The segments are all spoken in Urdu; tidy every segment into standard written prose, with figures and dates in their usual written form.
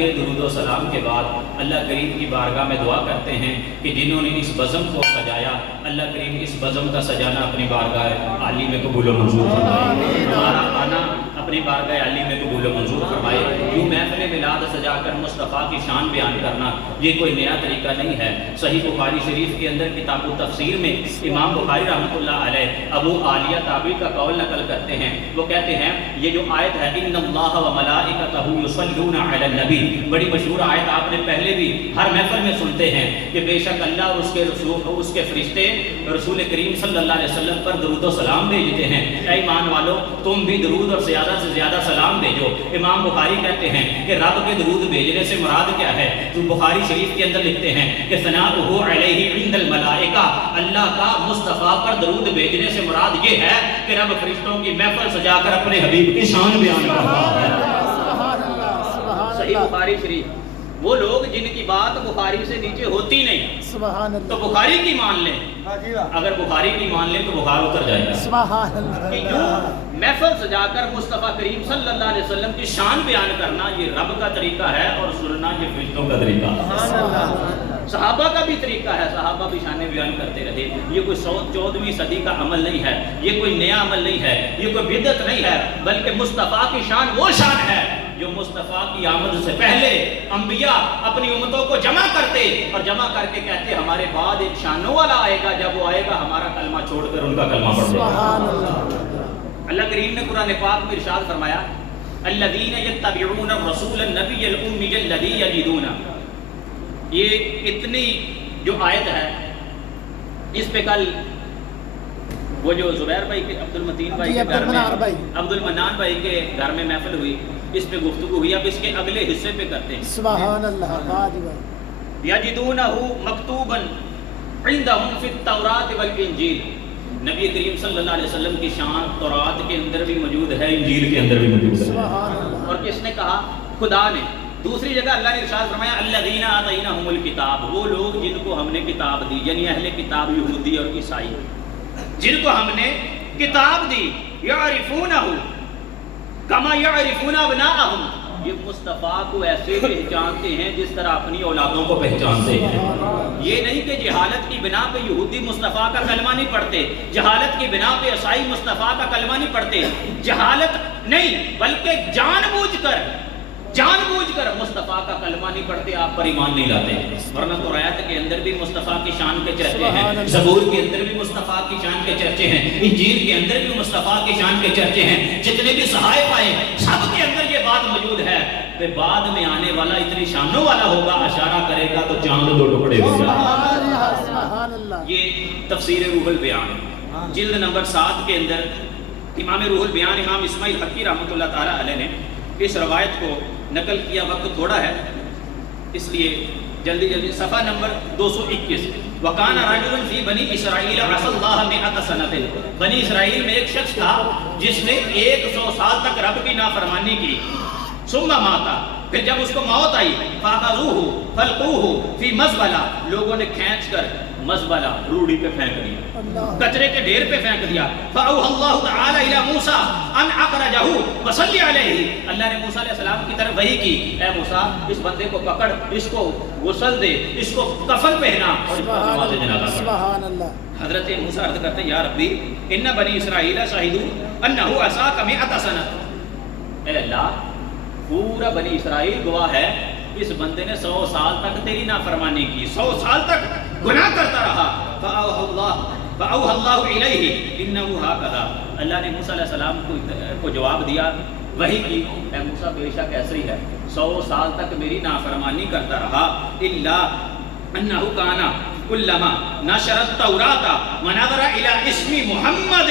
درود و سلام کے بعد اللہ کریم کی بارگاہ میں دعا کرتے ہیں کہ جنہوں نے اس بزم کو سجایا اللہ کریم اس بزم کا سجانا اپنی بارگاہ عالی میں قبول و منظور فرمائے، ہمارا آنا اپنی بارگاہ عالی میں قبول و منظور فرمائے۔ یوں محفل میلاد سجا کر مصطفیٰ کی شان بیان کرنا یہ کوئی نیا طریقہ نہیں ہے۔ صحیح بخاری شریف کے اندر کتاب التفسیر میں امام بخاری رحمۃ اللہ علیہ ابو عالیہ تابعی کا قول نقل کرتے ہیں، وہ کہتے ہیں یہ جو آیت ہے ان اللہ و ملائکتہ یصلون علی النبی، بڑی مشہور آیت آپ نے پہلے بھی ہر محفل میں سنتے ہیں کہ بے شک اللہ اور اس کے فرشتے رسول کریم صلی اللہ علیہ وسلم پر درود و سلام بھیجتے ہیں۔ اے ایمان والو تم بھی درود اور زیادہ سے زیادہ سلام بھیجو۔ امام بخاری کہتے ہیں کہ رب کے درود بھیجنے سے مراد کیا ہے؟ تو بخاری شریف کے اندر لکھتے ہیں کہ ثناؤہ علیہ عند الملائکہ، اللہ کا مصطفیٰ پر درود بھیجنے سے مراد یہ ہے کہ رب فرشتوں کی محفل سجا کر اپنے حبیب کی شان بیان کرتا ہے۔ صحیح بخاری شریف، وہ لوگ جن کی بات بخاری سے نیچے ہوتی نہیں سبحان اللہ، تو بخاری کی مان لیں، اگر بخاری کی مان لیں تو بخار اتر جائے گا۔ سبحان اللہ، کہ یوں محفل سجا کر مصطفیٰ کریم صلی اللہ علیہ وسلم کی شان بیان کرنا یہ رب کا طریقہ ہے اور سننا یہ فرشتوں کا طریقہ ہے۔ صحابہ کا بھی طریقہ ہے، صحابہ بھی شانیں بیان کرتے رہے۔ یہ کوئی 14ویں صدی کا عمل نہیں ہے، یہ کوئی نیا عمل نہیں ہے، یہ کوئی بدعت نہیں ہے، بلکہ مصطفیٰ کی شان وہ شان ہے جو مصطفیٰ کی آمد سے پہلے انبیاء اپنی امتوں کو جمع کرتے اور جمع کر کے کہتے ہمارے بعد ایک شانوں والا آئے گا، جب وہ آئے گا ہمارا کلمہ چھوڑ کر ان کا کلمہ پڑھ دے گا۔ اللہ کریم نے قرآن پاک میں ارشاد فرمایا الذین یتبعون الرسول النبی الامی الذی یجدون، یہ اتنی جو آیت ہے اس پہ کل وہ جو زبیر بھائی کے عبد المتین بھائی کے گھر میں عبد المنان بھائی کے گھر میں محفل ہوئی، اس پہ گفتگو ہوئی، اب اس کے اگلے حصے پہ کرتے ہیں۔ سبحان اللہ، یجدونہ مکتوبا عندہم فی التوراۃ والانجیل، نبی کریم صلی اللہ علیہ وسلم کی شان تورات کے اندر بھی موجود ہے، انجیل کے اندر بھی موجود ہے۔ اور کس نے کہا؟ خدا نے۔ دوسری جگہ اللہ نے ارشاد فرمایا الذین آتیناہم الکتاب، وہ لوگ جن کو ہم نے کتاب دی، یعنی اہل کتاب یہودی اور عیسائی، جن کو ہم نے کتاب دی، یعرفونہ کما یعرفون ابناءہم، یہ مصطفیٰ کو ایسے پہچانتے ہیں جس طرح اپنی اولادوں کو پہچانتے ہیں۔ یہ نہیں کہ جہالت کی بنا پہ یہودی مصطفیٰ کا کلمہ نہیں پڑھتے، جہالت کی بنا پہ عیسائی مصطفیٰ کا کلمہ نہیں پڑھتے، جہالت نہیں بلکہ جان بوجھ کر مصطفیٰ کا کلمہ نہیں پڑھتے، آپ پر ایمان نہیں لاتے۔ ورنہ توریت کے اندر بھی مصطفیٰ کی شان کے چرچے ہیں، زبور کے اندر بھی مصطفیٰ کی شان کے چرچے ہیں، انجیل کے اندر بھی مصطفیٰ کی شان کے چرچے ہیں، جتنے بھی صحائف آئے سب کے اندر یہ بات موجود ہے کہ بعد میں آنے والا اتنی شانوں والا ہوگا، اشارہ کرے گا تو چاند دو ٹکڑے ہو جائے۔ یہ تفسیر روح البیان جلد نمبر 7 کے اندر امام روح البیان امام اسماعیل حقی رحمۃ اللہ تعالیٰ علیہ نے اس روایت کو نقل کیا، وقت تھوڑا ہے اس لیے جلدی صفحہ نمبر 221۔ وَقَانَ رَجُلٌ فِي بَنِي إِسْرَائِيلَ عَصَى اللَّهَ مِئَةَ سَنَةٍ، بنی اسرائیل میں ایک شخص تھا جس نے 100 سال تک رب کی نافرمانی کی۔ ثُمَّ مَاتَ، پھر جب اس کو موت آئی، فَأَخَذُوهُ فَأَلْقُوهُ فِي مَزْبَلَةٍ، لوگوں نے کھینچ کر مزبلہ روڑی پہ پھینک دیا، کچرے کے ڈھیر پہ پھینک دیا۔ فَأَوْحَى اللَّهُ تَعَالَى إِلَى مُوسَىٰ أَنْ أَخْرَجَهُ وَصَلِّ عَلَيْهِ، اللہ نے موسیٰ علیہ السلام کی طرف وحی کی، اے موسیٰ اس بندے کو پکڑ، اس کو غسل دے، اس کو کفن پہنا اور اس پر نماز جنازہ پڑھ۔ حضرت موسیٰ عرض کرتے ہیں یا ربی ان بنی اسرائیل شاہدوا انہ عصاک 100 سنۃ، اے اللہ پورا بنی اسرائیل گواہ ہے اس بندے نے 100 سال تک تیری نافرمانی کی، 100 سال تک گناہ کرتا رہا۔ فَأَوْحَى اللَّهُ إِلَيْهِ إِنَّهُ هَكَذَا، اللہ نے موسیٰ علیہ السلام کو جواب دیا، وحی کی، اے موسیٰ بے شک ایسے ہی ہے، 100 سال تک میری نافرمانی کرتا رہا، إِلَّا أَنَّهُ كَانَ كُلَّمَا نَشَرَ التَّوْرَاةَ وَنَظَرَ إِلَى اسْمِ مُحَمَّدٍ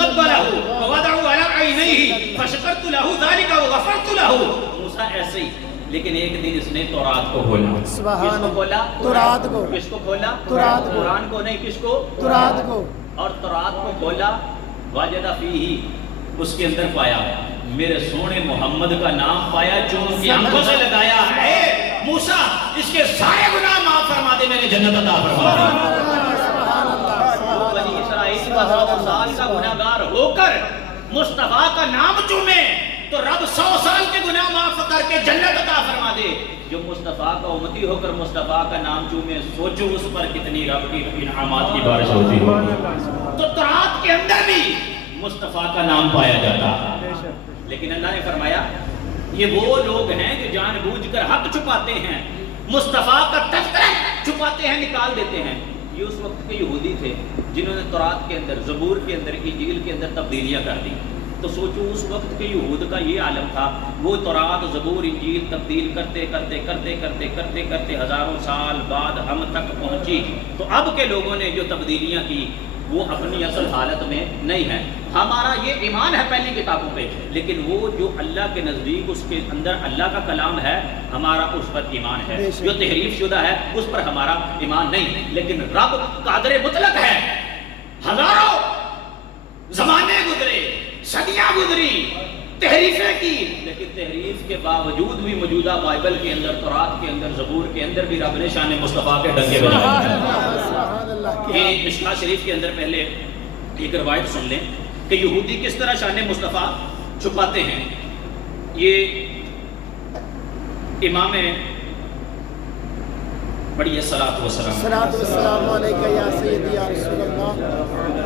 قَبَّلَهُ وَوَضَعَهُ عَلَى عَيْنَيْهِ فَشَكَرْتُ لَهُ ذَلِكَ وَغَفَرْتُ لَهُ، موسیٰ ایسے ہی، لیکن ایک دن اس نے تورات کو کھولا۔ کس کو کھولا؟ تورات کو۔ کس کو کھولا؟ تورات کو۔ قرآن کو نہیں، کس کو؟ تورات کو۔ اور تورات کو کھولا، وجد فیہ، اس کے اندر پایا میرے سونے محمد کا نام پایا، جو ان کی آنکھوں سے لگایا ہے موسیٰ اس کے سارے گناہ معاف فرما دے، میں نے جنت عطا فرما دی۔ بنی اسرائیل کا 100 سال کا گناہگار ہو کر مصطفیٰ کا نام چومے، تو رب 100 سال کے گناہ معاف کر کے جنت عطا فرما دے. جو مصطفیٰ کا امتی ہو کر مصطفیٰ کا نام چومے سوچو اس پر کتنی رب کی انعامات کی بارش ہوتی ہے. تو طاعت کے اندر بھی مصطفیٰ کا نام پایا جاتا ہے. لیکن اللہ نے فرمایا یہ وہ لوگ ہیں جو جان بوجھ کر حق چھپاتے ہیں, مصطفیٰ کا تذکرہ چھپاتے ہیں, نکال دیتے ہیں. یہ اس وقت کے یہودی تھے جنہوں نے تورات کے اندر, زبور کے اندر, انجیل کے اندر تبدیلیاں کر دی. تو سوچو اس وقت کے یہود کا یہ عالم تھا, وہ تورات, زبور, انجیل تبدیل کرتے کرتے کرتے کرتے کرتے کرتے ہزاروں سال بعد ہم تک پہنچی. تو اب کے لوگوں نے جو تبدیلیاں کی وہ اپنی اصل حالت میں نہیں ہے. ہمارا یہ ایمان ہے پہلی کتابوں پہ, لیکن وہ جو اللہ کے نزدیک اس کے اندر اللہ کا کلام ہے ہمارا اس پر ایمان ہے. جو تحریف شدہ ہے اس پر ہمارا ایمان نہیں. لیکن رب قادر مطلق ہے. ہزاروں زمانے گزرے, صدیاں گزری, تحریفیں کی, لیکن تحریف کے باوجود بھی موجودہ بائبل کے اندر, تورات کے اندر, زبور کے اندر بھی رب نے شان مصطفیٰ کے ڈنگے بجائے. یہ مشکاہ شریف کے اندر پہلے ایک روایت سن لیں کہ یہودی کس طرح شان مصطفیٰ چھپاتے ہیں. یہ امام بڑی الصلاۃ والسلام علیکہ یا سیدی یا رسول اللہ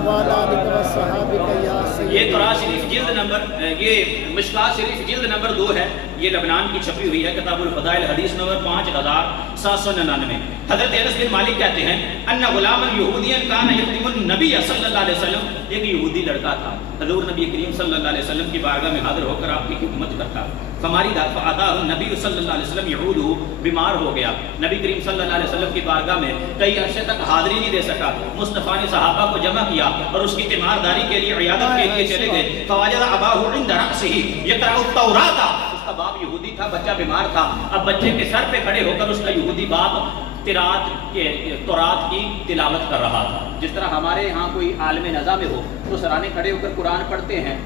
وعلی آلہ وصحابہ یا سیدی. یہ قرآن شریف جلد نمبر, یہ مشکاہ شریف جلد نمبر 2 ہے. یہ لبنان کی چھپی ہوئی ہے, کتاب الفضائل, حدیث نمبر 5799. حضرت انس بن مالک کہتے ہیں ان غلاما یہودیا کان یخدم النبی صلی اللہ علیہ وسلم. ایک یہودی لڑکا تھا, حضور نبی کریم صلی اللہ علیہ وسلم کی بارگاہ میں حاضر ہو کر آپ کی خدمت کرتا. ہماری فاتاہ نبی صلی اللہ علیہ وسلم یعودہ, بیمار ہو گیا. نبی کریم صلی اللہ علیہ وسلم کی بارگاہ میں کئی عرصے تک حاضری نہیں دے سکا. مصطفیٰ نے صحابہ کو جمع کیا اور اس کی تیمارداری کے لیے, عیادت کے لیے چلے گئے. فوجد اباہ عند رأسہ یقرأ التوراۃ. اس کا باپ یہودی تھا, بچہ بیمار تھا. اب بچے کے سر پہ کھڑے ہو کر اس کا یہودی باپ تورات کی تلاوت کر رہا تھا. جس طرح ہمارے ہاں کوئی عالم نظام میں ہو تو سرانے کھڑے ہو کر قرآن پڑھتے ہیں,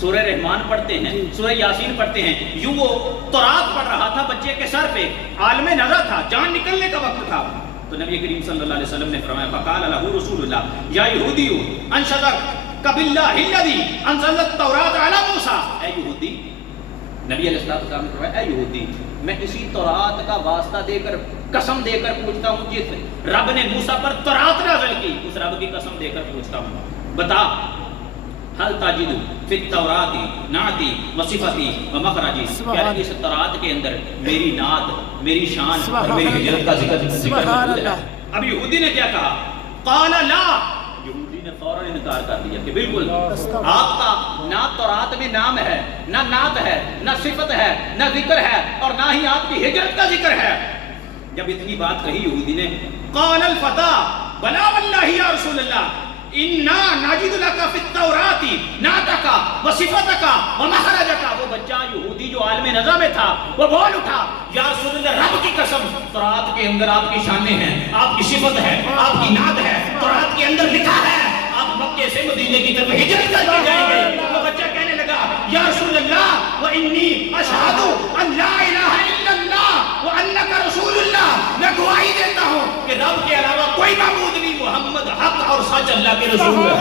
سورہ رحمان پڑھتے ہیں, سورہ یاسین پڑھتے ہیں, یوں وہ تورات پڑھ رہا تھا بچے کے سر پہ. عالم نظر تھا, جان نکلنے کا وقت تھا. تو نبی کریم صلی اللہ علیہ وسلم نے فرمایا فقال له رسول اللہ یا یہودی انشدک باللہ الذی انزل التوراۃ علی موسیٰ. اے یہودی, نبی علیہ السلام نے فرمایا اے یہودی, میں اسی تورات کا واسطہ دے کر, قسم دے کر پوچھتا ہوں جس رب نے موسیٰ پر تورات نازل کی, اس رب کی قسم دے کر پوچھتا ہوں, بتا حل تجد فی التوراۃ نعتی و صفتی و مخرجی. کیا اس تورات کے اندر میری نعت, میری شان اور میری ہجرت کا ذکر موجود ہے؟ اب یہودی نے کیا کہا؟ قال لا. یہودی نے فوراً انکار کر دیا کہ بالکل آپ کا نہ تورات میں نام ہے, نہ نعت ہے, نہ صفت ہے, نہ ذکر ہے, اور نہ ہی آپ کی ہجرت کا ذکر ہے. جب اتنی بات کہی یہودی نے, قال الفتى بلا واللہ یا رسول اللہ انا نجد لک فی التوراۃ نعتک و صفتک و مخرجک. وہ بچہ یہودی جو عالم نظر میں تھا وہ بول اٹھا, یا رسول اللہ رب کی قسم, تورات کے اندر آپ کی شانیں ہیں, آپ کی صفت ہے, آپ کی نعت ہے, تورات کے اندر لکھا ہے آپ مکے سے مدینے کی طرف ہجرت کر کے جائیں گے. وہ بچہ کہنے لگا یا رسول اللہ و انی اشہد ان لا الہ الا اللہ و انک رسول اللہ. میں گواہی دیتا ہوں کہ رب کے علاوہ کوئی معبود نہیں, محمد حق اور سچ اللہ کے رسول ہے.